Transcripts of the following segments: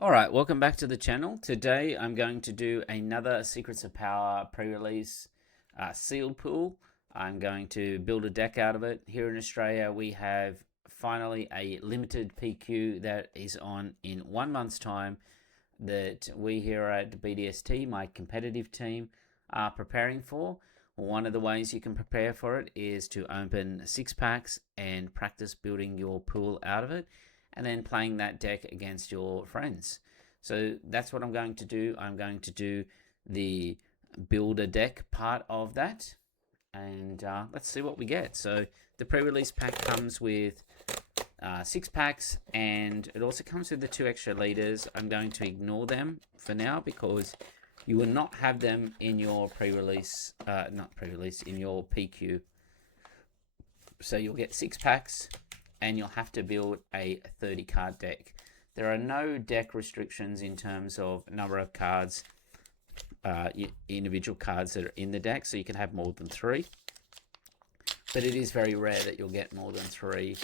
Alright, welcome back to the channel. Today I'm going to do another Secrets of Power pre-release sealed pool. I'm going to build a deck out of it. Here in Australia we have finally a limited PQ that is on in 1 month's time that we here at BDST, my competitive team, are preparing for. One of the ways you can prepare for it is to open 6 packs and practice building your pool out of it, and then playing that deck against your friends. So that's what I'm going to do. I'm going to do the build a deck part of that, and let's see what we get. So the pre-release pack comes with 6 packs, and it also comes with the 2 extra leaders. I'm going to ignore them for now because you will not have them in your pre-release, in your PQ. So you'll get 6 packs and you'll have to build a 30 card deck. There are no deck restrictions in terms of number of cards, individual cards that are in the deck, so you can have more than 3. But it is very rare that you'll get more than 3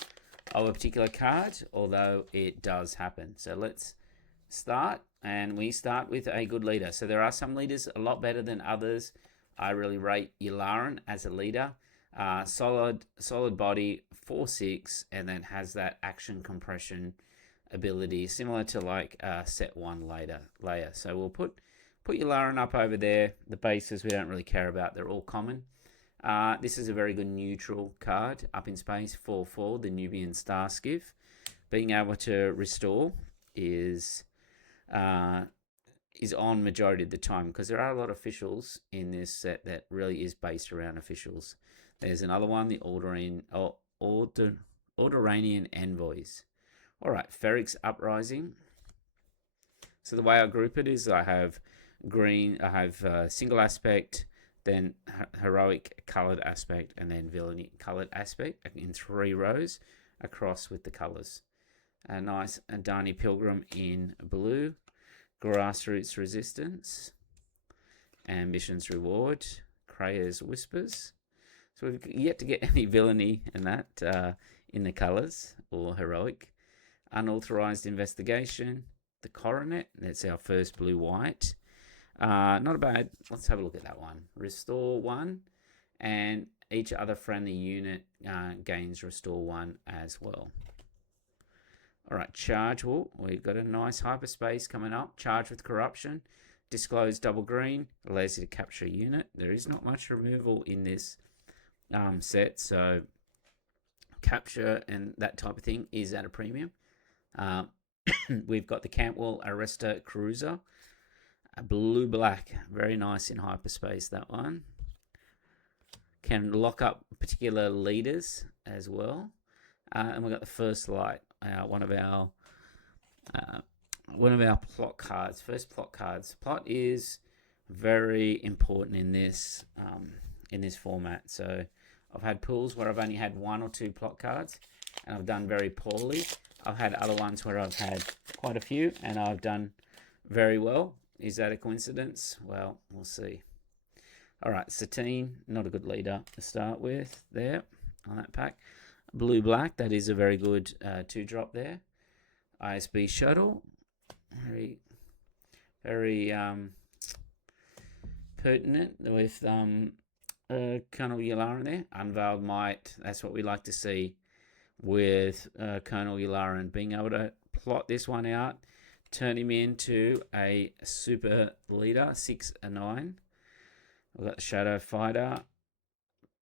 of a particular card, although it does happen. So let's start, and we start with a good leader. So there are some leaders a lot better than others. I really rate Yularen as a leader. Solid body, 4/6, and then has that action compression ability similar to like set 1 layer. So we'll put Yularen up over there. The bases we don't really care about, they're all common. This is a very good neutral card up in space, 4/4, the Nubian Star Skiff. Being able to restore is on majority of the time, because there are a lot of officials in this set that really is based around officials. There's another one, the Alderaanian Envoys. Alright, Ferric's Uprising. So the way I group it is I have green, I have single aspect, then heroic coloured aspect, and then villainy coloured aspect in 3 rows across with the colours. A nice Adani Pilgrim in blue, Grassroots Resistance, Ambition's Reward, Kraya's Whispers. So we've yet to get any villainy in that in the colours, or heroic. Unauthorized Investigation, the Coronet, that's our first blue-white. Not bad. Let's have a look at that one. Restore 1, and each other friendly unit gains restore 1 as well. Alright, Charge. Oh, we've got a nice hyperspace coming up. Charge with Corruption. Disclose double green. Allows you to capture a unit. There is not much removal in this set, so capture and that type of thing is at a premium. We've got the Cantwell Arresta Cruiser. Blue-black. Very nice in hyperspace, that one. Can lock up particular leaders as well. And we've got the First Light. One of our plot cards. First plot cards. Plot is very important in this format. So I've had pools where I've only had 1 or 2 plot cards, and I've done very poorly. I've had other ones where I've had quite a few, and I've done very well. Is that a coincidence? Well, we'll see. All right, Satine, not a good leader to start with there on that pack. Blue-black, that is a very good 2-drop there. ISB Shuttle, very pertinent with Colonel Yularen there. Unveiled Might, that's what we like to see with Colonel Yularen. Being able to plot this one out, turn him into a super leader, 6 and 9. We've got the Shadow Fighter,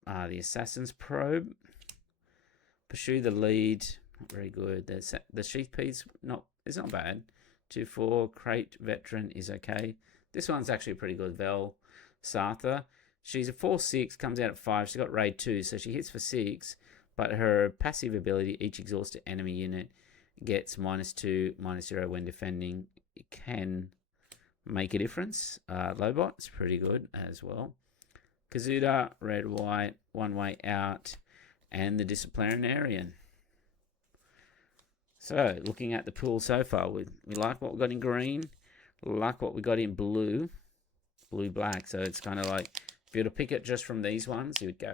the Assassin's Probe. Pursue the Lead, not very good. The Sheath Piece, it's not bad. 2/4, Crate Veteran is okay. This one's actually pretty good. Vel Sartha. She's a 4/6, comes out at 5. She's got raid 2, so she hits for 6. But her passive ability, each exhausted enemy unit gets -2, -0 when defending. It can make a difference. Lobot's pretty good as well. Kazuda, red, white, 1 way out, and the Disciplinarian. So, looking at the pool so far, we like what we got in green, we like what we got in blue, blue-black. So it's kind of like, if you were to pick it just from these ones, you would go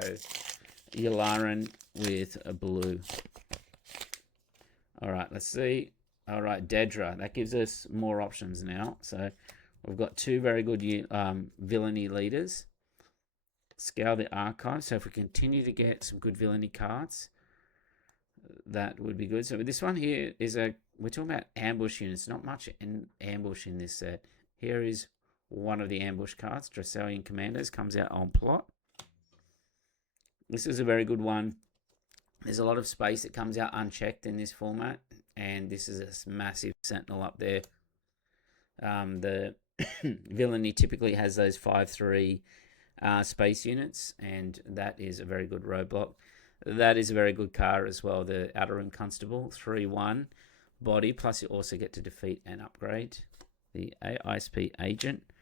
Yularen with a blue. All right, let's see. All right, Dedra. That gives us more options now. So we've got two very good villainy leaders. Scale the archive. So if we continue to get some good villainy cards, that would be good. So this one here is we're talking about ambush units. Not much in ambush in this set. Here is one of the ambush cards. Dressalian Commandos comes out on plot. This is a very good one. There's a lot of space that comes out unchecked in this format, and this is a massive sentinel up there. The villainy typically has those 5/3 space units, and that is a very good roadblock. That is a very good car as well. The Outer Rim Constable, 3/1 body, plus you also get to defeat and upgrade. The ISP Agent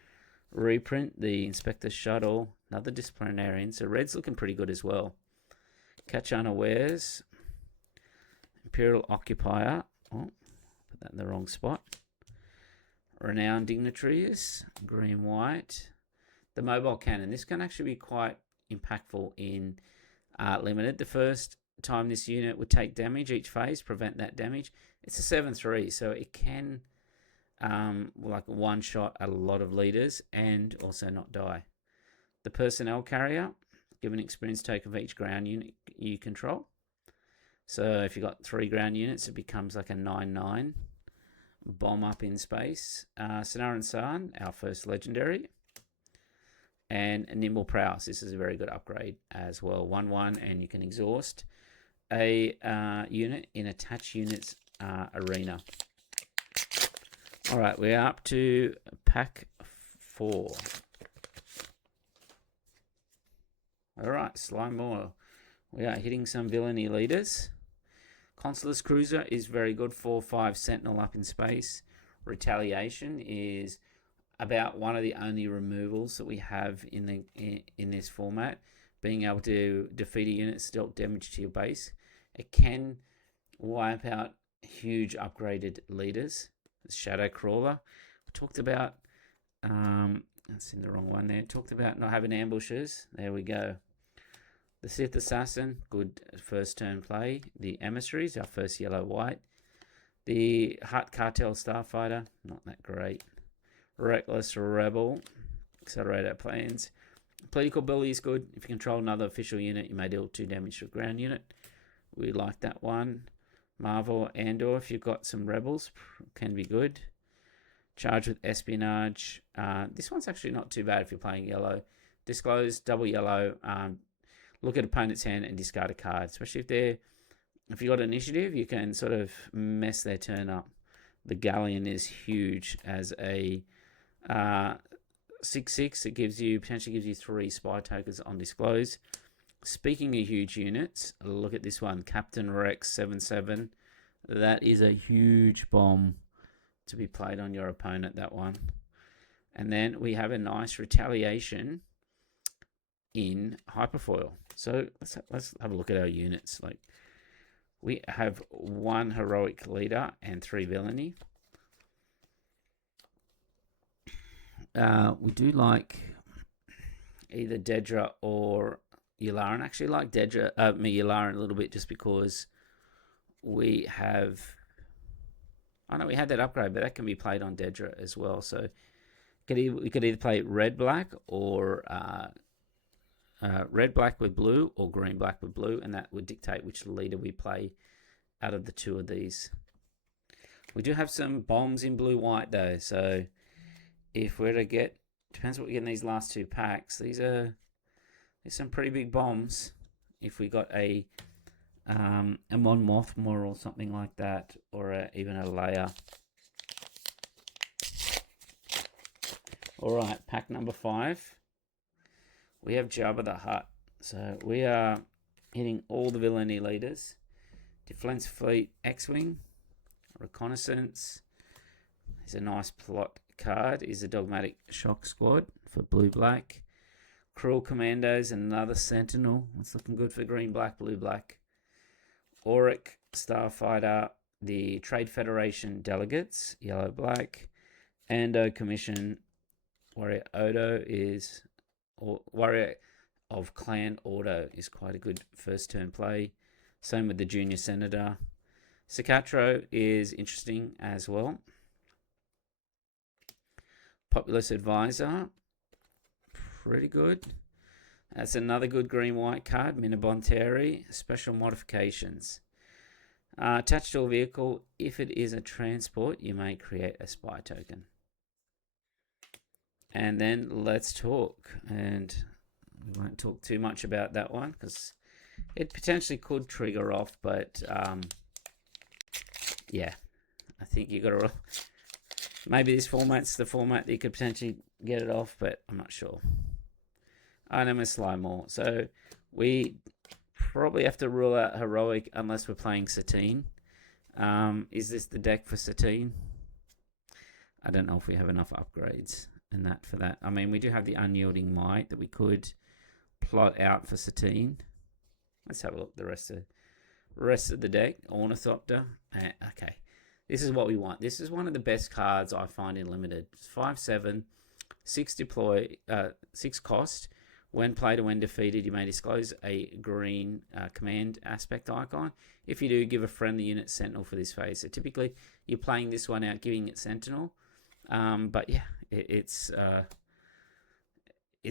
reprint, the Inspector Shuttle, another Disciplinarian. So red's looking pretty good as well. Catch Unawares, Imperial Occupier. Oh, put that in the wrong spot. Renowned Dignitaries, green white. The Mobile Cannon. This can actually be quite impactful in limited. The first time this unit would take damage each phase, prevent that damage. It's a 7/3, so it can like one shot a lot of leaders and also not die. The Personnel Carrier, give an experience token for each ground unit you control. So if you've got 3 ground units, it becomes like a 9/9 bomb up in space. Sonaran San, our first legendary. And Nimble Prowess. This is a very good upgrade as well. 1/1, and you can exhaust a unit in attached units arena. All right, we're up to pack 4. All right, slime more. We are hitting some villainy leaders. Consular's Cruiser is very good. 4/5 Sentinel up in space. Retaliation is about one of the only removals that we have in this format. Being able to defeat a unit, dealt damage to your base. It can wipe out huge upgraded leaders. Shadow Crawler. We talked about, that's in the wrong one there. Talked about not having ambushes. There we go. The Sith Assassin, good first turn play. The Emissaries, our first yellow-white. The Hutt Cartel Starfighter, not that great. Reckless Rebel, accelerate our plans. Political Bully is good. If you control another official unit, you may deal 2 damage to a ground unit. We like that one. Marvel Andor, if you've got some rebels, can be good. Charged with Espionage. This one's actually not too bad if you're playing yellow. Disclose, double yellow. Look at opponent's hand and discard a card. Especially if you've got initiative, you can sort of mess their turn up. The Galleon is huge as a 6/6. It potentially gives you 3 spy tokens on disclose. Speaking of huge units, look at this one, Captain Rex 7/7. That is a huge bomb to be played on your opponent, that one. And then we have a nice retaliation in Hyperfoil. So let's have a look at our units. Like, we have 1 heroic leader and 3 villainy. We do like either Dedra or Yularen. Actually, like Yularen a little bit, just because we have. I know we had that upgrade, but that can be played on Dedra as well. So we could either play red-black or red-black with blue or green-black with blue, and that would dictate which leader we play out of the 2 of these. We do have some bombs in blue-white though, so if we're to get, depends what we get in these last 2 packs. There's some pretty big bombs. If we got a Mon Mothma or something like that, or even a Leia. All right, pack number 5. We have Jabba the Hutt. So we are hitting all the villainy leaders. Defense Fleet X-Wing, Reconnaissance. There's a nice plot card. Is a Dogmatic Shock Squad for blue-black. Cruel Commandos, another Sentinel. It's looking good for green-black, blue-black. Auric Starfighter, the Trade Federation Delegates, yellow-black. Ando Commission, Warrior Odo is... or Warrior of Clan Ordo is quite a good first turn play. Same with the Junior Senator. Cicatro is interesting as well. Populous Advisor, pretty good. That's another good green-white card. Plantery, special modifications. Attached to a vehicle, if it is a transport, you may create a spy token. And then let's talk. And we won't talk too much about that one because it potentially could trigger off, but yeah, I think you got to. Maybe this format's the format that you could potentially get it off, but I'm not sure. And I'm going to slide more. So we probably have to rule out Heroic unless we're playing Satine. Is this the deck for Satine? I don't know if we have enough upgrades and that for that. I mean, we do have the Unyielding Might that we could plot out for Satine. Let's have a look at the rest of the deck. Ornithopter. Okay. This is what we want. This is one of the best cards I find in Limited. 5/7, 6 deploy, 6 cost. When played or when defeated, you may disclose a green command aspect icon. If you do, give a friendly unit Sentinel for this phase. So typically, you're playing this one out, giving it Sentinel. But yeah, it's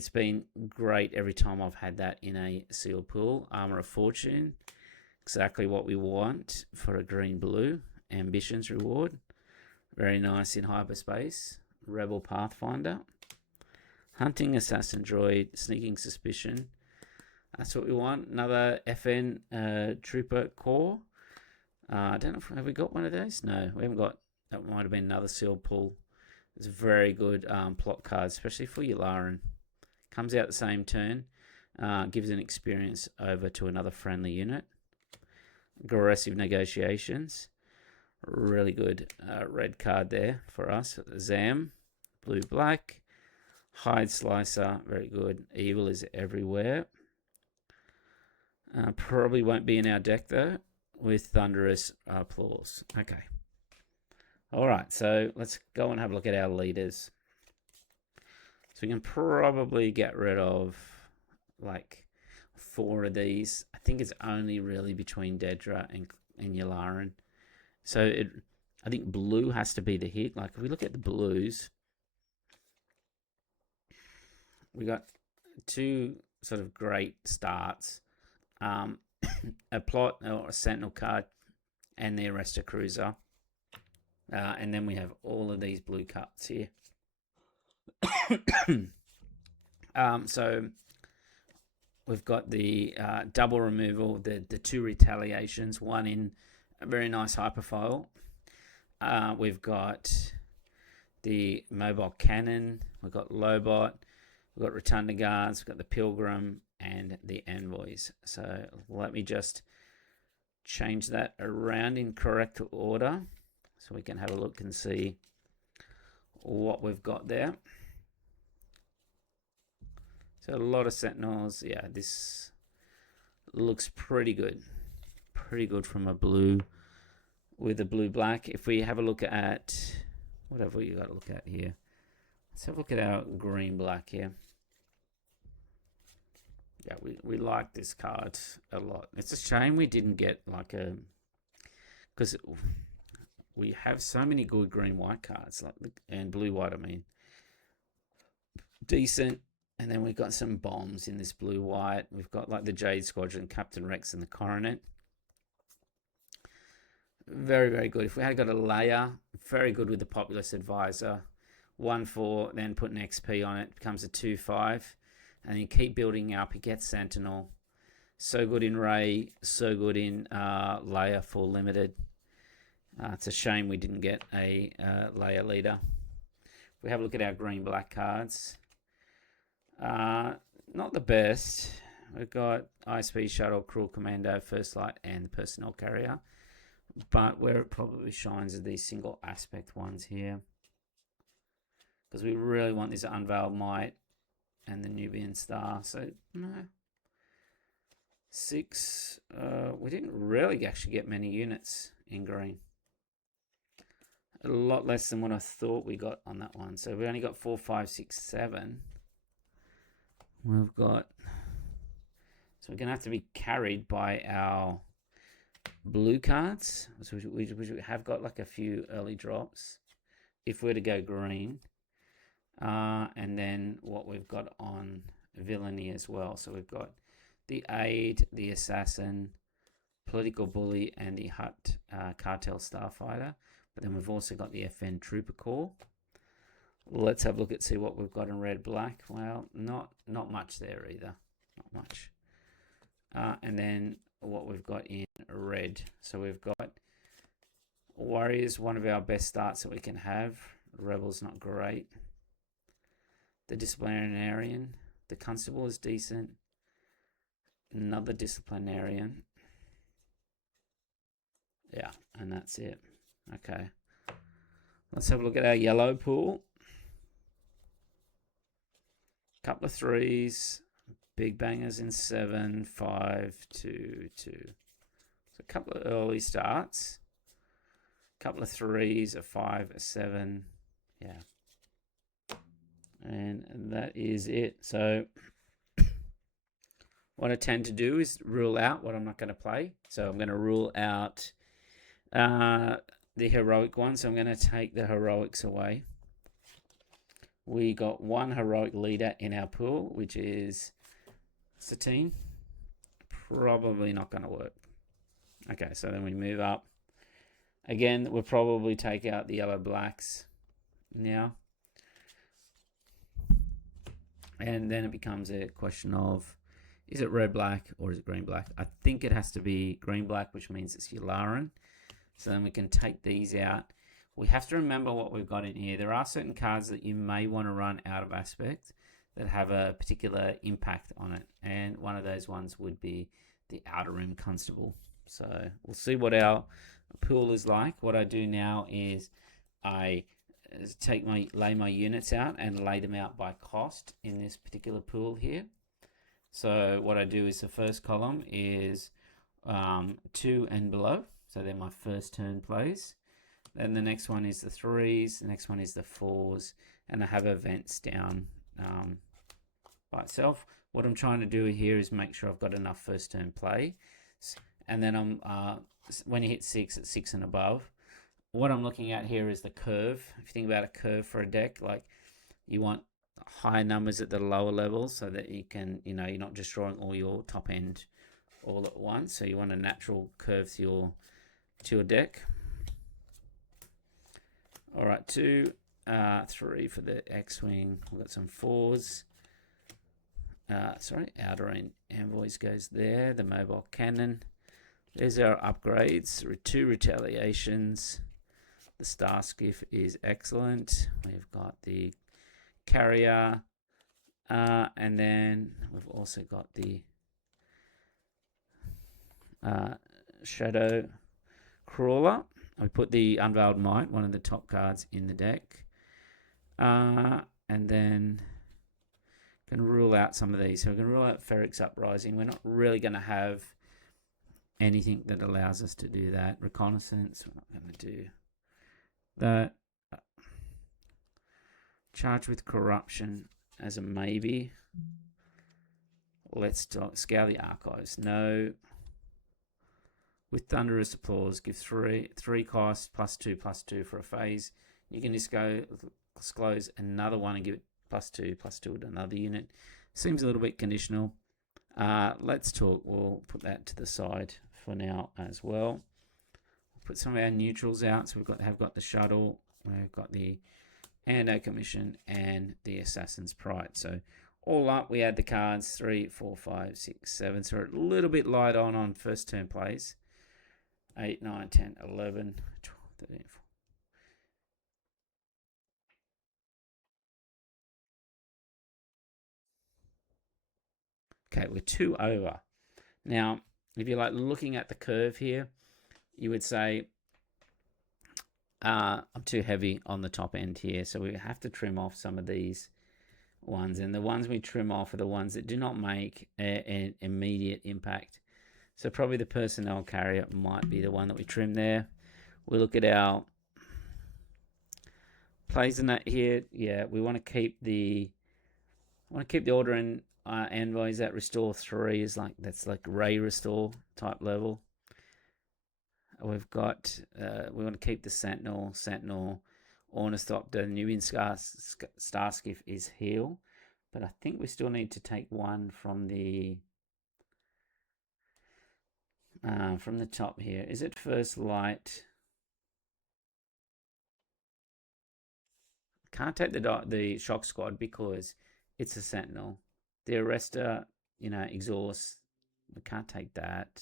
been great every time I've had that in a sealed pool. Armor of Fortune, exactly what we want for a green-blue. Ambitions reward, very nice in hyperspace. Rebel Pathfinder, Hunting Assassin Droid, Sneaking Suspicion. That's what we want. Another FN Trooper Core. I don't know if have we got one of those. No, we haven't got. That might have been another sealed pull. It's a very good plot card, especially for Yularen. Comes out the same turn. Gives an experience over to another friendly unit. Aggressive Negotiations. Really good red card there for us. Zam, blue-black. Hide Slicer, very good. Evil is everywhere. Probably won't be in our deck, though, with Thunderous Applause. Okay. All right, so let's go and have a look at our leaders. So we can probably get rid of, like, 4 of these. I think it's only really between Dedra and Yularen. So I think blue has to be the hit. Like if we look at the blues, we got 2 sort of great starts. A plot or a Sentinel card and the Arrestor Cruiser. And then we have all of these blue cuts here. So we've got the double removal, the 2 retaliations, one in a very nice hyperfoil. We've got the mobile cannon. We've got Lobot. We've got Rotunda Guards. We've got the Pilgrim and the Envoys. So let me just change that around in correct order so we can have a look and see what we've got there. So a lot of Sentinels. Yeah, this looks pretty good. Pretty good from a blue with a blue-black. If we have a look at whatever you got to look at here. Let's have a look at our green-black here. Yeah, we like this card a lot. It's a shame we didn't get like a... Because we have so many good green-white cards, like and blue-white, I mean. Decent. And then we've got some bombs in this blue-white. We've got like the Jade Squadron, Captain Rex, and the Coronet. Very, very good. If we had got a layer, very good with the Populous Advisor. 1/4, then put an XP on it, becomes a 2/5. And you keep building up. You get Sentinel. So good in Ray, so good in layer for Limited. It's a shame we didn't get a layer leader. If we have a look at our green-black cards. Not the best. We've got ISP Shuttle, Cruel Commando, First Light, and the Personnel Carrier. But where it probably shines are these single aspect ones here. Because we really want this Unveiled Might and the Nubian Star. So, no. 6. We didn't really actually get many units in green. A lot less than what I thought we got on that one. So we only got 4, 5, 6, 7. We've got... So we're going to have to be carried by our blue cards, which we have got like a few early drops. If we're to go green, and then what we've got on villainy as well. So we've got the aide, the assassin, political bully, and the Hut cartel starfighter. But then we've also got the FN trooper corps. Let's have a look at see what we've got in red black. Well, not much there either. Not much. And then what we've got in red. So we've got warriors, one of our best starts that we can have. Rebels not great. The disciplinarian. The constable is decent. Another disciplinarian. Yeah, and that's it. Okay. Let's have a look at our yellow pool. Couple of threes. Big bangers in 7, 5, 2, 2. So a couple of early starts. Couple of threes, a 5, a 7. Yeah. And that is it. So what I tend to do is rule out what I'm not going to play. So I'm going to rule out the heroic one. So I'm going to take the heroics away. We got one heroic leader in our pool, which is Satine. Probably not going to work. Okay, so then we move up. Again, we'll probably take out the yellow blacks now. And then it becomes a question of, is it red black or is it green black? I think it has to be green black, which means it's Yularan. So then we can take these out. We have to remember what we've got in here. There are certain cards that you may want to run out of aspect that have a particular impact on it. And one of those ones would be the Outer Rim Constable. So we'll see what our pool is like. What I do now is I lay my units out and lay them out by cost in this particular pool here. So what I do is the first column is 2 and below. So they're my first turn plays. Then the next one is the 3s. The next one is the 4s. And I have events down by itself. What I'm trying to do here is make sure I've got enough first turn play. And then when you hit 6, at 6 and above, what I'm looking at here is the curve. If you think about a curve for a deck, like you want high numbers at the lower levels so that you can, you're not just drawing all your top end all at once. So you want a natural curve to your deck. All right, 2, 3 for the X-Wing. We've got some 4s. Outer Ring Envoys goes there. The mobile cannon. There's our upgrades. 2 retaliations. The Star Skiff is excellent. We've got the carrier. And then we've also got the Shadow Crawler. I put the Unveiled Might, one of the top cards in the deck. And then can rule out some of these. So we can rule out Ferrix Uprising. We're not really going to have anything that allows us to do that. Reconnaissance, we're not going to do that. Charged with Corruption as a maybe. Let's scour the archives. No. With Thunderous Applause, give 3 cost, +2/+2 for a phase. You can disclose another one and give it +2/+2 to another unit. Seems a little bit conditional. Let's talk. We'll put that to the side for now as well. We'll put some of our neutrals out. So have got the shuttle. We've got the Ando Commission and the Assassin's Pride. So all up, we add the cards 3, 4, 5, 6, 7. So we're a little bit light on first turn plays. 8, 9, 10, 11, 12, 13, 14. Okay, we're 2 over. Now, if you're like looking at the curve here, you would say, I'm too heavy on the top end here. So we have to trim off some of these ones. And the ones we trim off are the ones that do not make an immediate impact. So probably the personnel carrier might be the one that we trim there. We look at our plays in that here. Yeah, we want to keep the order in envoys that restore 3 is that's like Ray restore type level. we've got, we want to keep the Sentinel, Ornithopter, Nubian Starskiff is Heal, but I think we still need to take one from the top here. Is it First Light? Can't take the Shock Squad because it's a Sentinel. The Arrester, Exhaust. We can't take that.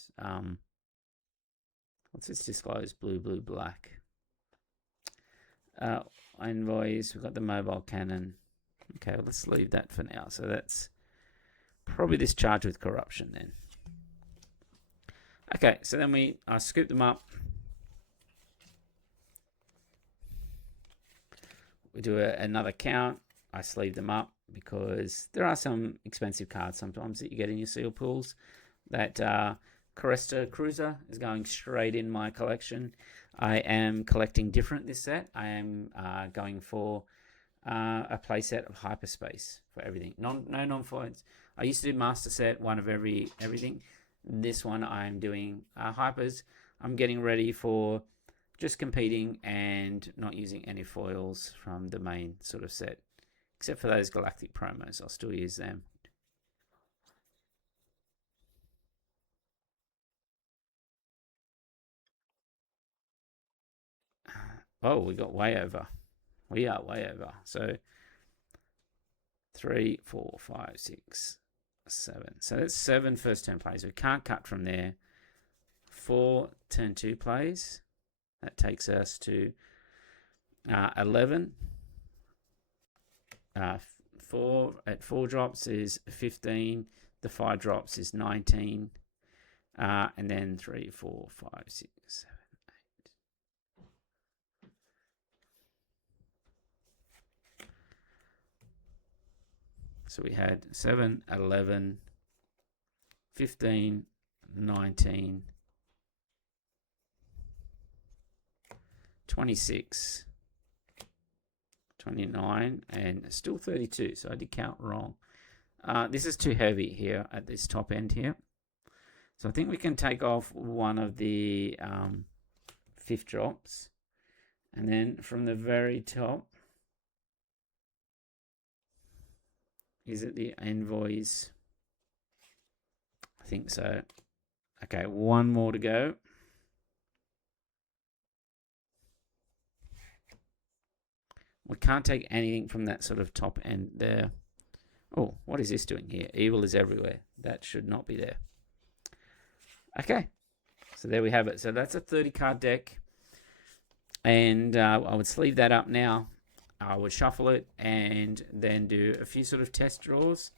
What's this disclose? Blue, black. Envoys, we've got the mobile cannon. Okay, well, let's leave that for now. So that's probably this charge with corruption then. Okay, so then we scoop them up. We do another count. I sleeve them up because there are some expensive cards sometimes that you get in your seal pools. That Cresta Cruiser is going straight in my collection. I am collecting different this set. I am going for a playset of hyperspace for everything. No non-foils. I used to do master set, one of everything. This one I'm doing hypers. I'm getting ready for just competing and not using any foils from the main sort of set. Except for those galactic promos, I'll still use them. Oh, we got way over. We are way over. So 3, 4, 5, 6, 7. So that's 7 first turn plays. We can't cut from there. 4 turn 2 plays. That takes us to 11. 4 at 4 drops is 15. The 5 drops is 19. And then 3, 4, 5, 6, 7, 8. So we had 7, 11, 15, 19, 26, 29, and still 32. So I did count wrong. This is too heavy here at this top end here. So I think we can take off one of the 5th drops. And then from the very top, is it the envoys? I think so. Okay, one more to go. We can't take anything from that sort of top end there. Oh, what is this doing here? Evil is everywhere. That should not be there. Okay, so there we have it. So that's a 30 card deck. And I would sleeve that up now. I would shuffle it and then do a few sort of test draws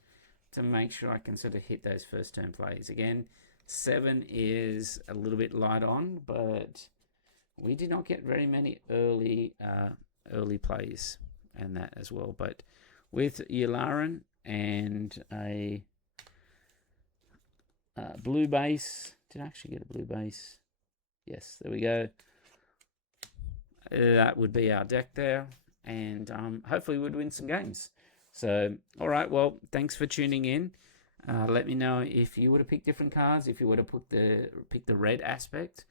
to make sure I can sort of hit those first turn plays. Again, 7 is a little bit light on, but we did not get very many early plays and that as well. But with Yularen and a blue base, did I actually get a blue base? Yes, there we go. That would be our deck there, and hopefully we'd win some games. So, all right, well, thanks for tuning in. Let me know if you would have picked different cards, if you would have picked the red aspect.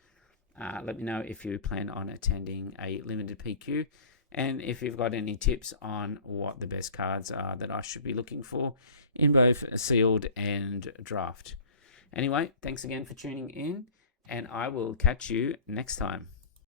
Let me know if you plan on attending a limited PQ, and if you've got any tips on what the best cards are that I should be looking for in both sealed and draft. Anyway, thanks again for tuning in, and I will catch you next time.